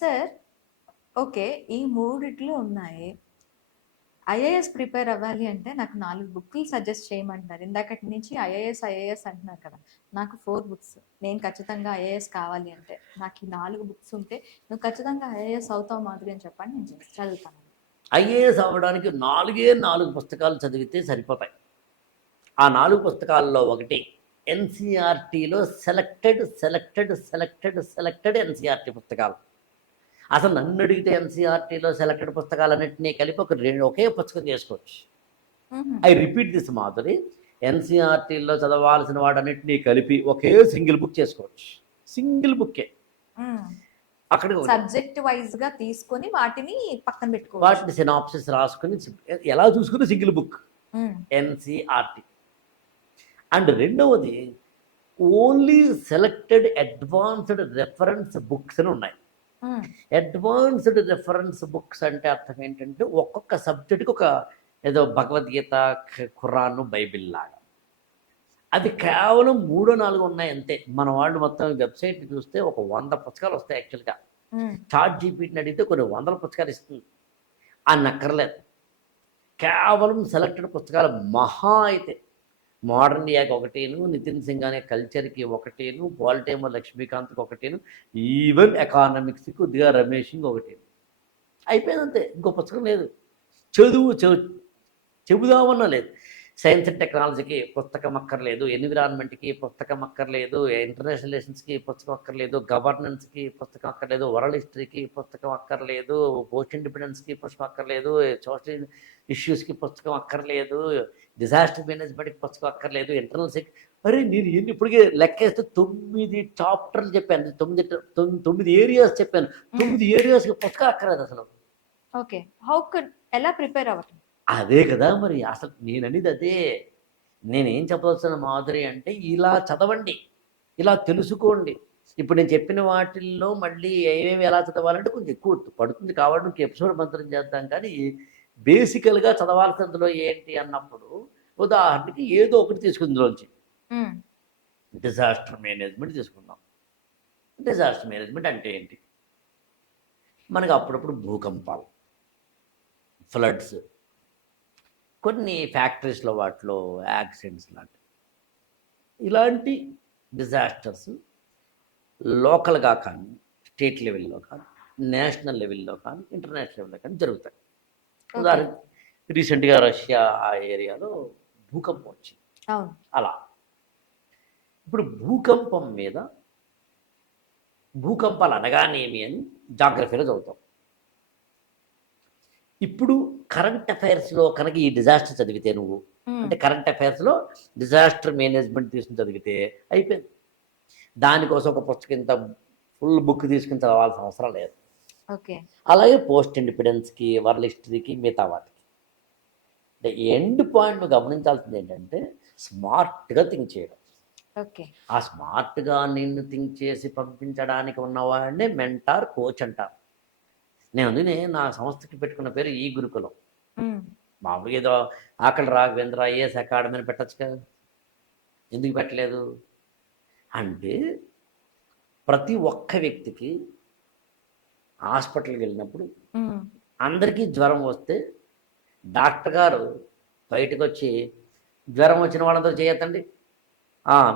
Sir okay. ఈ మూడిట్లో ఉన్నాయి. ఐఏఎస్ ప్రిపేర్ అవ్వాలి అంటే నాకు 4 బుక్కులు సజెస్ట్ చేయమంటున్నారు. ఇందాకటి నుంచి ఐఏఎస్ అంటున్నారు కదా! నాకు 4 బుక్స్. నేను ఖచ్చితంగా ఐఏఎస్ కావాలి అంటే, నాకు ఈ 4 బుక్స్ ఉంటే నువ్వు ఖచ్చితంగా ఐఏఎస్ అవుతావు మాధురి అని చెప్పండి. నేను చదువుతాను. ఐఏఎస్ అవ్వడానికి 4 పుస్తకాలు చదివితే సరిపోతాయి. ఆ 4 పుస్తకాల్లో ఒకటి ఎన్సీఆర్టీలో సెలెక్టెడ్ ఎన్సీఆర్టీ పుస్తకాలు. అసలు నన్ను అడిగితే ఎన్సీఆర్టీలో సెలెక్టెడ్ పుస్తకాలన్నింటినీ కలిపి ఒకే పుస్తకం చేసుకోవచ్చు. ఐ రిపీట్ దిస్ మాధురి, ఎన్సీఆర్టీలో చదవాల్సిన వాటన్నిటినీ కలిపి ఒకే సింగిల్ బుక్ చేసుకోవచ్చు. సింగిల్ బుక్కే. అక్కడ సబ్జెక్ట్ వైజ్ గా తీసుకొని వాటిని పక్కన పెట్టుకోవచ్చు. వాటిని సినాప్సిస్ రాసుకుని ఎలా చూసుకుని సింగిల్ బుక్ ఎన్సీఆర్టీ. అండ్ రెండవది only selected advanced reference books అని ఉన్నాయి. అడ్వాన్స్డ్ రెఫరెన్స్ బుక్స్ అంటే అర్థం ఏంటంటే ఒక్కొక్క సబ్జెక్ట్కి ఒక ఏదో భగవద్గీత, ఖురాను, బైబిల్ లాగా. అది కేవలం 3-4 ఉన్నాయి అంతే. మన వాళ్ళు మొత్తం వెబ్సైట్ చూస్తే ఒక 100 పుస్తకాలు వస్తాయి. యాక్చువల్గా చాట్ జీపీటీని అడిగితే కొన్ని 100 పుస్తకాలు ఇస్తుంది. నక్కర్లేదు. కేవలం సెలెక్టెడ్ పుస్తకాలు మహా అయితే మోడర్న్ ఇండియాకి ఒకటేను, నితిన్ సింగ్ అనే కల్చర్కి ఒకటేను, పాలిటేమో లక్ష్మీకాంత్కి ఒకటేను, ఈవెన్ ఎకానమిక్స్కి కొద్దిగా రమేష్కి ఒకటేను. అయిపోయిందంతే. ఇంకో పుస్తకం లేదు. చెబుదామన్నా లేదు. సైన్స్ అండ్ టెక్నాలజీకి పుస్తకం అక్కర్లేదు, ఎన్విరాన్మెంట్కి పుస్తకం అక్కర్లేదు, ఇంటర్నేషనల్ రిలేషన్స్కి పుస్తకం అక్కర్లేదు, గవర్నెన్స్కి పుస్తకం అక్కర్లేదు, వరల్డ్ హిస్టరీకి పుస్తకం అక్కర్లేదు, పోస్ట్ ఇండిపెండెన్స్కి పుస్తకం అక్కర్లేదు, సోషల్ ఇష్యూస్కి పుస్తకం అక్కర్లేదు, డిజాస్టర్ మేనేజ్మెంట్కి పుస్తకం అక్కర్లేదు, ఇంటర్నల్ మరి నేను ఇప్పటికే లెక్కేస్తే 9 చాప్టర్లు చెప్పాను, 9 ఏరియాస్ చెప్పాను. 9 ఏరియాస్కి పుస్తకం అక్కర్లేదు అసలు. ఓకే, ఎలా ప్రిపేర్ అవ్వటం? అదే కదా మరి అసలు నేననేది అదే. నేనేం చెప్పవలసిన మాధురి అంటే ఇలా చదవండి, ఇలా తెలుసుకోండి. ఇప్పుడు నేను చెప్పిన వాటిల్లో మళ్ళీ ఏమేమి ఎలా చదవాలంటే కొంచెం ఎక్కువ పడుతుంది కాబట్టి ఎపిసోడ్ మంత్రం చేద్దాం. కానీ బేసికల్గా చదవాల్సినందులో ఏంటి అన్నప్పుడు ఉదాహరణకి ఏదో ఒకటి తీసుకుందిలోంచి డిజాస్టర్ మేనేజ్మెంట్ తీసుకుందాం. డిజాస్టర్ మేనేజ్మెంట్ అంటే ఏంటి? మనకు అప్పుడప్పుడు భూకంపాలు, ఫ్లడ్స్, కొన్ని ఫ్యాక్టరీస్లో వాటిలో యాక్సిడెంట్స్ లాంటివి, ఇలాంటి డిజాస్టర్స్ లోకల్గా కానీ, స్టేట్ లెవెల్లో కానీ, నేషనల్ లెవెల్లో కానీ, ఇంటర్నేషనల్ లెవెల్లో కానీ జరుగుతాయి. ఉదాహరణ రీసెంట్గా రష్యా ఆ ఏరియాలో భూకంపం వచ్చింది. అలా ఇప్పుడు భూకంపం మీద భూకంపాలు అనగానేమి అని జాగ్రఫీలో చదువుతాం. ఇప్పుడు కరెంట్ అఫైర్స్లో కనుక ఈ డిజాస్టర్ చదివితే నువ్వు అంటే కరెంట్ అఫైర్స్లో డిజాస్టర్ మేనేజ్మెంట్ తీసుకుని చదివితే అయిపోయింది. దానికోసం ఒక పుస్తకం ఇంత ఫుల్ బుక్ తీసుకుని చదవాల్సిన అవసరం లేదు. అలాగే పోస్ట్ ఇండిపెండెన్స్కి, వరల్డ్ హిస్టరీకి, మిగతా వాటికి అంటే ఎండ్ పాయింట్ నువ్వు గమనించాల్సింది ఏంటంటే స్మార్ట్గా థింక్ చేయడం. ఆ స్మార్ట్గా నిన్ను థింక్ చేసి పంపించడానికి ఉన్నవాడినే మెంటార్, కోచ్ అంటారు. నేను నా సంస్థకి పెట్టుకున్న పేరు ఈ గురుకులం. మామూలుగా ఏదో ఆకలి రాఘవేంద్ర ఐఏఎస్ అకాడమీ అని పెట్టచ్చు కదా, ఎందుకు పెట్టలేదు అంటే ప్రతి ఒక్క వ్యక్తికి హాస్పిటల్కి వెళ్ళినప్పుడు అందరికీ జ్వరం వస్తే డాక్టర్ గారు బయటకు వచ్చి జ్వరం వచ్చిన వాళ్ళందరూ చేయొద్దండి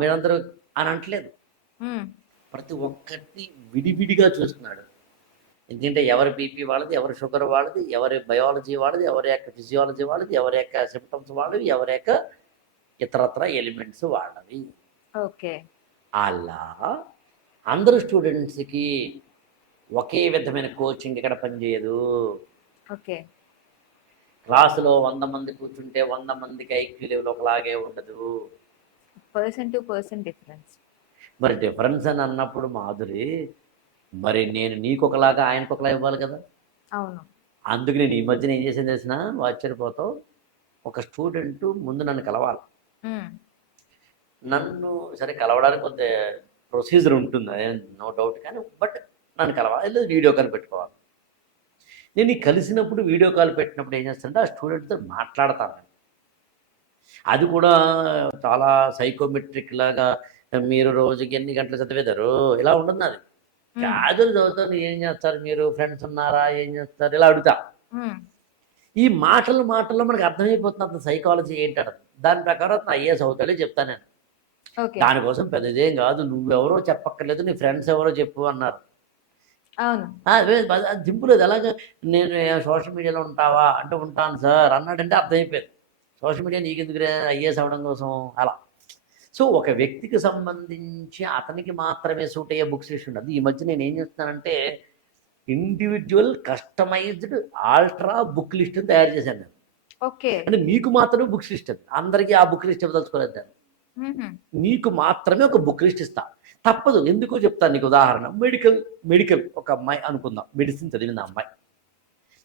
మీరందరూ అని అంటలేదు. ప్రతి ఒక్కరిని విడివిడిగా చూస్తున్నాడు. ఎందుకంటే ఎవరి బీపీ వాళ్ళది, ఎవరి షుగర్ వాళ్ళది, ఎవరి బయాలజీ వాళ్ళది, ఎవరి యొక్క ఫిజియాలజీ వాళ్ళది, ఎవరి యొక్క సిమ్టమ్స్ వాళ్ళవి, ఎవరి యొక్క ఇతరత్ర ఎలిమెంట్స్ వాళ్ళవి. అలా అందరూ స్టూడెంట్స్కి ఒకే విధమైన కోచింగ్ ఇక్కడ పనిచేయదు. క్లాసులో 100 మంది కూర్చుంటే 100 మందికి ఐక్యూ లెవెల్ ఒకలాగే ఉండదు. డిఫరెన్స్. మరి డిఫరెన్స్ అని అన్నప్పుడు మాధురి, మరి నేను నీకు ఒకలాగా ఆయనకు ఒకలా ఇవ్వాలి కదా. అవును. అందుకు నేను ఈ మధ్యన ఏం చేసింది తెలిసిన, ఆశ్చర్యపోతావు, ఒక స్టూడెంట్ ముందు నన్ను కలవాలి. నన్ను సరే కలవడానికి కొంత ప్రొసీజర్ ఉంటుంది, నో డౌట్, కానీ బట్ నన్ను కలవాలి, లేదు వీడియో కాల్ పెట్టుకోవాలి. నేను కలిసినప్పుడు వీడియో కాల్ పెట్టినప్పుడు ఏం చేస్తానంటే ఆ స్టూడెంట్తో మాట్లాడతాను. అది కూడా చాలా సైకోమెట్రిక్ లాగా మీరు రోజుకి ఎన్ని గంటలు చదివేదారు ఇలా ఉండదు. అది క్యాజువల్ చదువుతాను, ఏం చేస్తారు మీరు, ఫ్రెండ్స్ ఉన్నారా, ఏం చేస్తారు, ఇలా అడుగుతా. ఈ మాటల్లో మనకు అర్థమైపోతుంది అతను సైకాలజీ ఏంటాడు. దాని ప్రకారం అతను ఐఏఎస్ అవుతాడే చెప్తాను నేను. ఓకే. దానికోసం పెద్దదేం కాదు, నువ్వెవరో చెప్పక్కర్లేదు, నీ ఫ్రెండ్స్ ఎవరో చెప్పు అన్నారు. అవును. అది సింపుల్. అది ఎలాగ, నేను సోషల్ మీడియాలో ఉంటావా అంటే ఉంటాను సార్ అన్నాడంటే అర్థమైపోయింది. సోషల్ మీడియా నీకెందుకు ఐఏఎస్ అవ్వడం కోసం అలా. సో ఒక వ్యక్తికి సంబంధించి అతనికి మాత్రమే సూట్ అయ్యే బుక్స్ లిస్ట్ ఉండదు. ఈ మధ్య నేను ఏం చేస్తున్నానంటే individual customized ultra book list తయారు చేశాను నేను. ఓకే. అంటే మీకు మాత్రమే బుక్స్ లిస్ట్ అది, అందరికీ ఆ బుక్ లిస్ట్ ఇవ్వదలుచుకోలేదు నేను. నీకు మాత్రమే ఒక బుక్ లిస్ట్ ఇస్తా, తప్పదు. ఎందుకో చెప్తాను నీకు ఉదాహరణ. మెడికల్ ఒక అమ్మాయి అనుకుందాం, మెడిసిన్ చదివింది అమ్మాయి.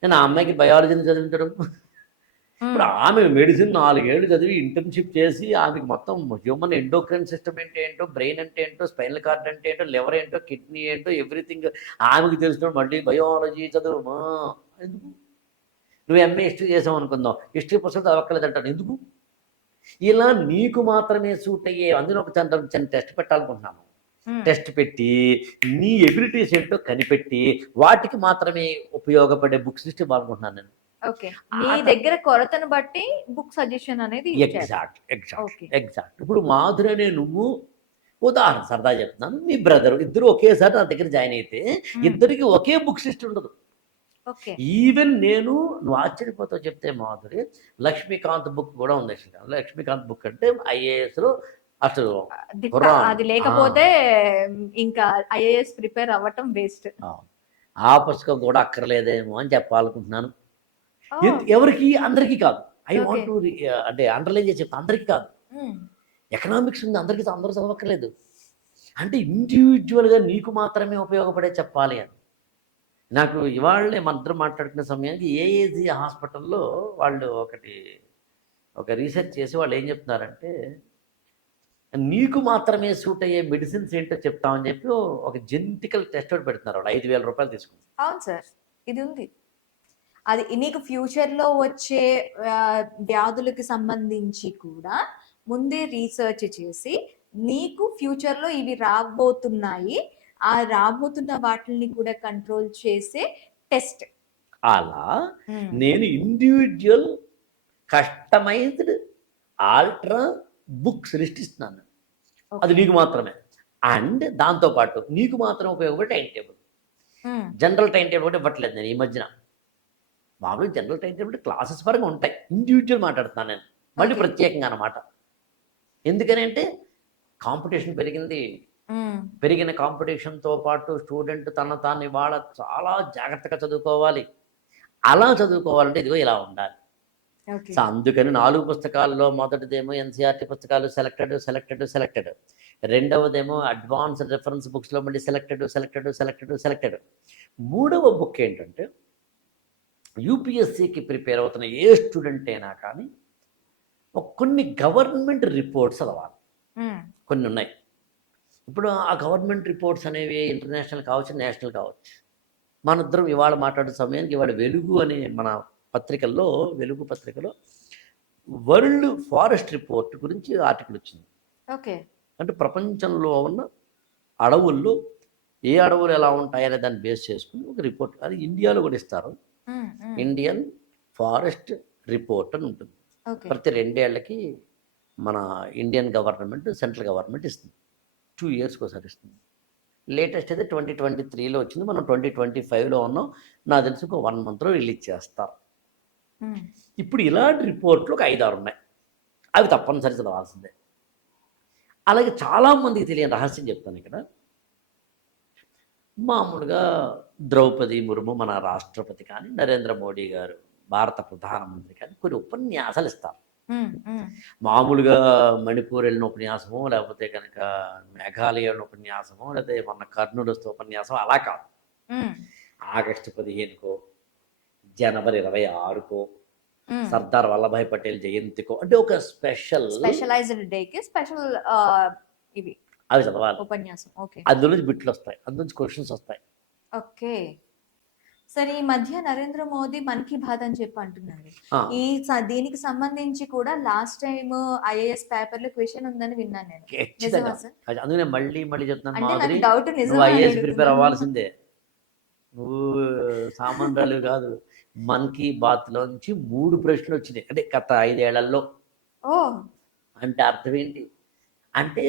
నేను ఆ అమ్మాయికి బయాలజీని చదివించడం. ఇప్పుడు ఆమె మెడిసిన్ 4 ఏళ్ళు చదివి ఇంటర్న్షిప్ చేసి ఆమెకి మొత్తం హ్యూమన్ ఎండోక్రైన్ సిస్టమ్ అంటే ఏంటో, బ్రెయిన్ అంటే ఏంటో, స్పైనల్ కార్డ్ అంటే ఏంటో, లివర్ ఏంటో, కిడ్నీ ఏంటో, ఎవ్రీథింగ్ ఆమెకి తెలిసినప్పుడు మళ్ళీ బయాలజీ చదువు ఎందుకు? నువ్వు ఎంఏ హిస్టరీ చేసావు అనుకుందాం, హిస్టరీ పుస్తకం చదవక్కర్లేదు అంటాను ఎందుకు? ఇలా నీకు మాత్రమే సూట్ అయ్యే అందులో ఒక చిన్న టెస్ట్ పెట్టాలనుకుంటున్నాను. టెస్ట్ పెట్టి నీ ఎబిలిటీస్ ఏంటో కనిపెట్టి వాటికి మాత్రమే ఉపయోగపడే బుక్స్ లిస్ట్ ఇవ్వాలనుకుంటున్నాను నేను. ఓకే. మీ దగ్గర కొరతను బట్టి బుక్ సజెషన్ అనేది ఎగ్జాక్ట్. ఇప్పుడు మాధురి అనే నువ్వు, ఉదాహరణ సరదా చెప్తున్నాను, మీ బ్రదర్ ఇద్దరు ఒకేసారి నా దగ్గర జాయిన్ అయితే ఇద్దరికి ఒకే బుక్స్ లిస్ట్ ఉండదు. ఈవెన్ నేను, నువ్వు ఆశ్చర్యపోతావు చెప్తే మాధురి, లక్ష్మీకాంత్ బుక్ కూడా ఉంది. లక్ష్మీకాంత్ బుక్ అంటే ఐఏఎస్ లో అసలు అది లేకపోతే ఇంకా ఐఏఎస్ ప్రిపేర్ అవ్వటం వేస్ట్. ఆ పుస్తకం కూడా అక్కర్లేదేమో అని చెప్పాలనుకుంటున్నాను. ఎవరికి? అందరికీ కాదు. ఐ వాంట్ టు అంటే అండర్లైన్ చేసి చెప్తా, అందరికీ కాదు. ఎకనామిక్స్ ఉంది, అందరికీ, అందరూ చదవక్కర్లేదు. అంటే ఇండివిజువల్గా నీకు మాత్రమే ఉపయోగపడే చెప్పాలి అని. నాకు ఇవాళే మన ఇద్దరు మాట్లాడుకునే సమయానికి ఏఏజీ హాస్పిటల్లో వాళ్ళు ఒక రీసెర్చ్ చేసి వాళ్ళు ఏం చెప్తున్నారంటే, నీకు మాత్రమే సూట్ అయ్యే మెడిసిన్స్ ఏంటో చెప్తామని చెప్పి ఒక జెనెటికల్ టెస్ట్ ఒకటి పెడుతున్నారు. వాళ్ళు 5,000 రూపాయలు తీసుకుంటారు. అవును సార్, ఇది ఉంది. అది నీకు ఫ్యూచర్లో వచ్చే వ్యాధులకు సంబంధించి కూడా ముందే రీసెర్చ్ చేసి నీకు ఫ్యూచర్లో ఇవి రాబోతున్నాయి, ఆ రాబోతున్న వాటిని కూడా కంట్రోల్ చేసే టెస్ట్. అలా నేను individual customized ultra books list ఇస్తున్నాను. అది నీకు మాత్రమే. అండ్ దాంతోపాటు నీకు మాత్రం ఉపయోగపడే time table. General time table కూడా ఇవ్వట్లేదు నేను ఈ మధ్యన. మామూలు జనరల్ టైం టేబుల్ క్లాసెస్ పరంగా ఉంటాయి, ఇండివిజువల్ మాట్లాడుతున్నాను నేను మళ్ళీ ప్రత్యేకంగా అన్నమాట. ఎందుకని అంటే కాంపిటీషన్ పెరిగింది. పెరిగిన కాంపిటీషన్తో పాటు స్టూడెంట్ తాను ఇవాళ చాలా జాగ్రత్తగా చదువుకోవాలి. అలా చదువుకోవాలంటే ఇదిగో ఇలా ఉండాలి. సో అందుకని 4 పుస్తకాల్లో మొదటిదేమో ఎన్సీఆర్టీ పుస్తకాలు సెలెక్టెడ్. రెండవదేమో అడ్వాన్స్డ్ రెఫరెన్స్ బుక్స్లో మళ్ళీ సెలెక్టెడ్. మూడవ బుక్ ఏంటంటే యూపీఎస్సీకి ప్రిపేర్ అవుతున్న ఏ స్టూడెంట్ అయినా కానీ కొన్ని గవర్నమెంట్ రిపోర్ట్స్ చదవాలి. కొన్ని ఉన్నాయి. ఇప్పుడు ఆ గవర్నమెంట్ రిపోర్ట్స్ అనేవి ఇంటర్నేషనల్ కావచ్చు, నేషనల్ కావచ్చు. మన ఇద్దరం ఇవాళ మాట్లాడే సమయానికి ఇవాళ వెలుగు అనే మన పత్రికల్లో, వెలుగు పత్రికలో వరల్డ్ ఫారెస్ట్ రిపోర్ట్ గురించి ఆర్టికల్ వచ్చింది. ఓకే. అంటే ప్రపంచంలో ఉన్న అడవుల్లో ఏ అడవులు ఎలా ఉంటాయనే దాన్ని బేస్ చేసుకుని ఒక రిపోర్ట్, అది ఇండియాలో కూడా ఇస్తారు. ఇండియన్ ఫారెస్ట్ రిపోర్ట్ అని ఉంటుంది. ప్రతి 2 ఏళ్లకి మన ఇండియన్ గవర్నమెంట్, సెంట్రల్ గవర్నమెంట్ ఇస్తుంది. 2 ఇయర్స్కి ఒకసారి ఇస్తుంది. లేటెస్ట్ అయితే 2023లో వచ్చింది. మనం 2025లో ఉన్నాం. నాకు తెలిసి ఒక 1 మంత్లో రిలీజ్ చేస్తారు. ఇప్పుడు ఇలాంటి రిపోర్ట్లు ఒక 5-6 ఉన్నాయి. అవి తప్పనిసరి చదవాల్సిందే. అలాగే చాలామందికి తెలియని రహస్యం చెప్తాను ఇక్కడ. మామూలుగా ద్రౌపది ముర్ము మన రాష్ట్రపతి కానీ, నరేంద్ర మోడీ గారు భారత ప్రధానమంత్రి కానీ కొన్ని ఉపన్యాసాలు ఇస్తారు. మామూలుగా మణిపూర్ వెళ్ళిన ఉపన్యాసమో, లేకపోతే కనుక మేఘాలయ వెళ్ళిన ఉపన్యాసమో, లేకపోతే మన కర్నూలు వస్తే ఉపన్యాసం అలా కాదు. ఆగస్టు 15కో, జనవరి 26కో, సర్దార్ వల్లభాయ్ పటేల్ జయంతికో, అంటే ఒక స్పెషలైజ్డ్ డేకి స్పెషల్ ఇవి అవి చదవాలి ఉపన్యాసం. ఓకే. అందులో బిట్లు వస్తాయి, అందులో క్వశ్చన్స్ వస్తాయి. ఓకే. సరే ఈ మధ్య నరేంద్ర మోదీ మన్ కీ బాత్ అని చెప్పి అంటున్నారు. ఆ, దీనికి సంబంధించి కూడా లాస్ట్ టైం ఐఏఎస్ పేపర్ లో క్వశ్చన్ ఉందని విన్నాను నేను. ఖచ్చితంగా. నిజమా సార్? అది అందుకనే మళ్ళీ చెప్తున్నాను అంటే మాధురి, నాకు డౌట్ నువ్వు నిజమా అని ఐఏఎస్ ప్రిపేర్ అడుగుతున్నాను. అవ్వాల్సిందే. నువ్వు సామాన్యులు కాదు. మన్ కీ బాత్ లోంచి 3 ప్రశ్నలు వచ్చినాయి, అంటే గత 5 ఏళ్లలో. ఓ అంటే అర్థం ఏంటి అంటే,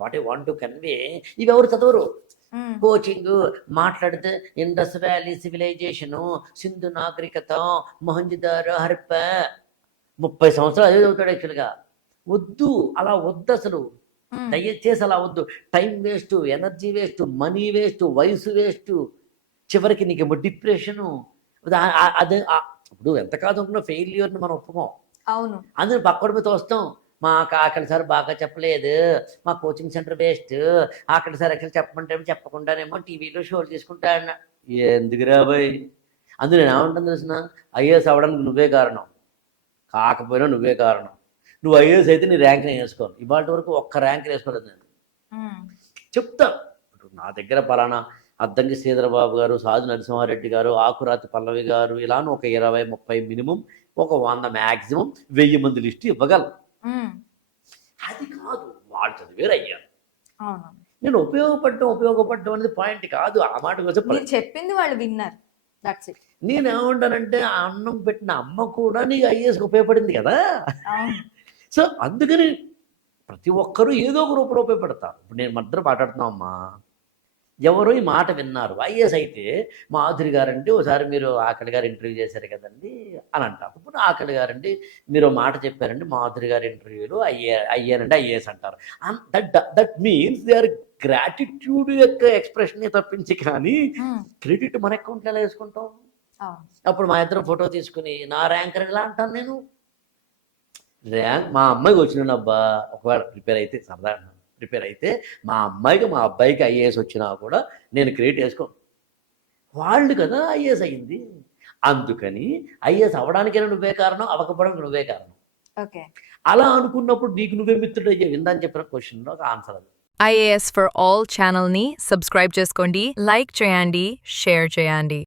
what I want to convey, ఇవి ఎవరు చదవరు. ఉమ్, కోచింగ్ మాట్లాడితే ఇండస్ వ్యాలీ సివిలైజేషను, సింధు నాగరికత, మొహంజదారో, హరప్ప, 30 సంవత్సరాలు అదే చదువుతాడు యాక్చువల్గా. వద్దు, అలా వద్దు అసలు. ఉమ్, దయచేసి అలా వద్దు. Time waste, energy waste, money waste, వయసు వేస్ట్, చివరికి నీకేమో డిప్రెషను. అదే ఇప్పుడు ఎంత కాదు ఫెయిల్యూర్ని మనం ఒప్పుకోం. అవును. అందులో పక్కడి మీద వస్తాం. మా అక్కడ సార్ బాగా చెప్పలేదు, మా కోచింగ్ సెంటర్ వేస్ట్, అక్కడ సార్ ఎక్కడ చెప్పమంటే చెప్పకుండానేమో టీవీలో షోలు చేసుకుంటా అన్న. ఎందుకు రాబోయ్. అందులో నేను ఏమంటాను తెలిసిన, ఐఏఎస్ అవ్వడానికి నువ్వే కారణం, కాకపోయినా నువ్వే కారణం. నువ్వు ఐఏఎస్ అయితే నీ ర్యాంక్ నేను వేసుకోను. ఇవాళ వరకు ఒక్క ర్యాంక్ వేసుకోలేదు నేను. ఉమ్, చెప్తా. ఇప్పుడు నా దగ్గర పలానా అద్దంకి శ్రీధరబాబు గారు, సాధు నరసింహారెడ్డి గారు, ఆకురాతి పల్లవి గారు, ఇలాను ఒక 20-30 మినిమం, ఒక 100 మ్యాక్సిమం, 1000 మంది లిస్ట్ ఇవ్వగలను. ఉమ్, అది కాదు, వాళ్ళు చదివేరు అయ్యారు. అవును. నేను ఉపయోగపడటం అనేది పాయింట్ కాదు. ఆ మాట కోసం మీరు చెప్పింది వాళ్ళు విన్నారు. That's it. నేనేమంటానంటే, ఆ అన్నం పెట్టిన అమ్మ కూడా నీకు ఐఏఎస్కి ఉపయోగపడింది కదా. అవును. సో అందుకని ప్రతి ఒక్కరూ ఏదో ఒక రూపంలో ఉపయోగపడతారు. ఇప్పుడు నేను మధ్య మాట్లాడుతున్నాం అమ్మా, ఎవరో ఈ మాట విన్నారు. ఐఏఎస్ అయితే మాధురి గారండి ఒకసారి మీరు ఆకలి గారు ఇంటర్వ్యూ చేశారు కదండి అని అంటారు. ఇప్పుడు ఆకలి గారండి మీరు ఓ మాట చెప్పారండి మాధురి గారి ఇంటర్వ్యూలో అయ్యారండి ఐఏఎస్ అంటారు. That means they are gratitude యొక్క ఎక్స్ప్రెషన్ తప్పించి, కానీ ఉమ్, క్రెడిట్ మన అకౌంట్లో ఎలా వేసుకుంటాం. అవును. అప్పుడు మా ఇద్దరం ఫోటో తీసుకుని నా ర్యాంకర్ ఎలా అంటాను నేను. ర్యాంక్ మా అమ్మాయికి వచ్చిన అబ్బా, ఒకవేళ ప్రిపేర్ అయితే మా అమ్మాయికి మా అబ్బాయికి ఐఏఎస్ వచ్చినా కూడా నేను క్రియేట్ చేసుకోను. వాళ్ళు కదా ఐఏఎస్ అయ్యింది. అందుకని ఐఏఎస్ అవ్వడానికైనా నువ్వే కారణం, అవ్వకపోవడానికి నువ్వే కారణం. ఓకే. అలా అనుకున్నప్పుడు నీకు నువ్వే మిత్రుడు అయ్యే. విందని చెప్పిన క్వశ్చన్లో ఒక ఆన్సర్ అది. IAS for All ఛానల్ని సబ్స్క్రైబ్ చేసుకోండి, లైక్ చేయండి, షేర్ చేయండి.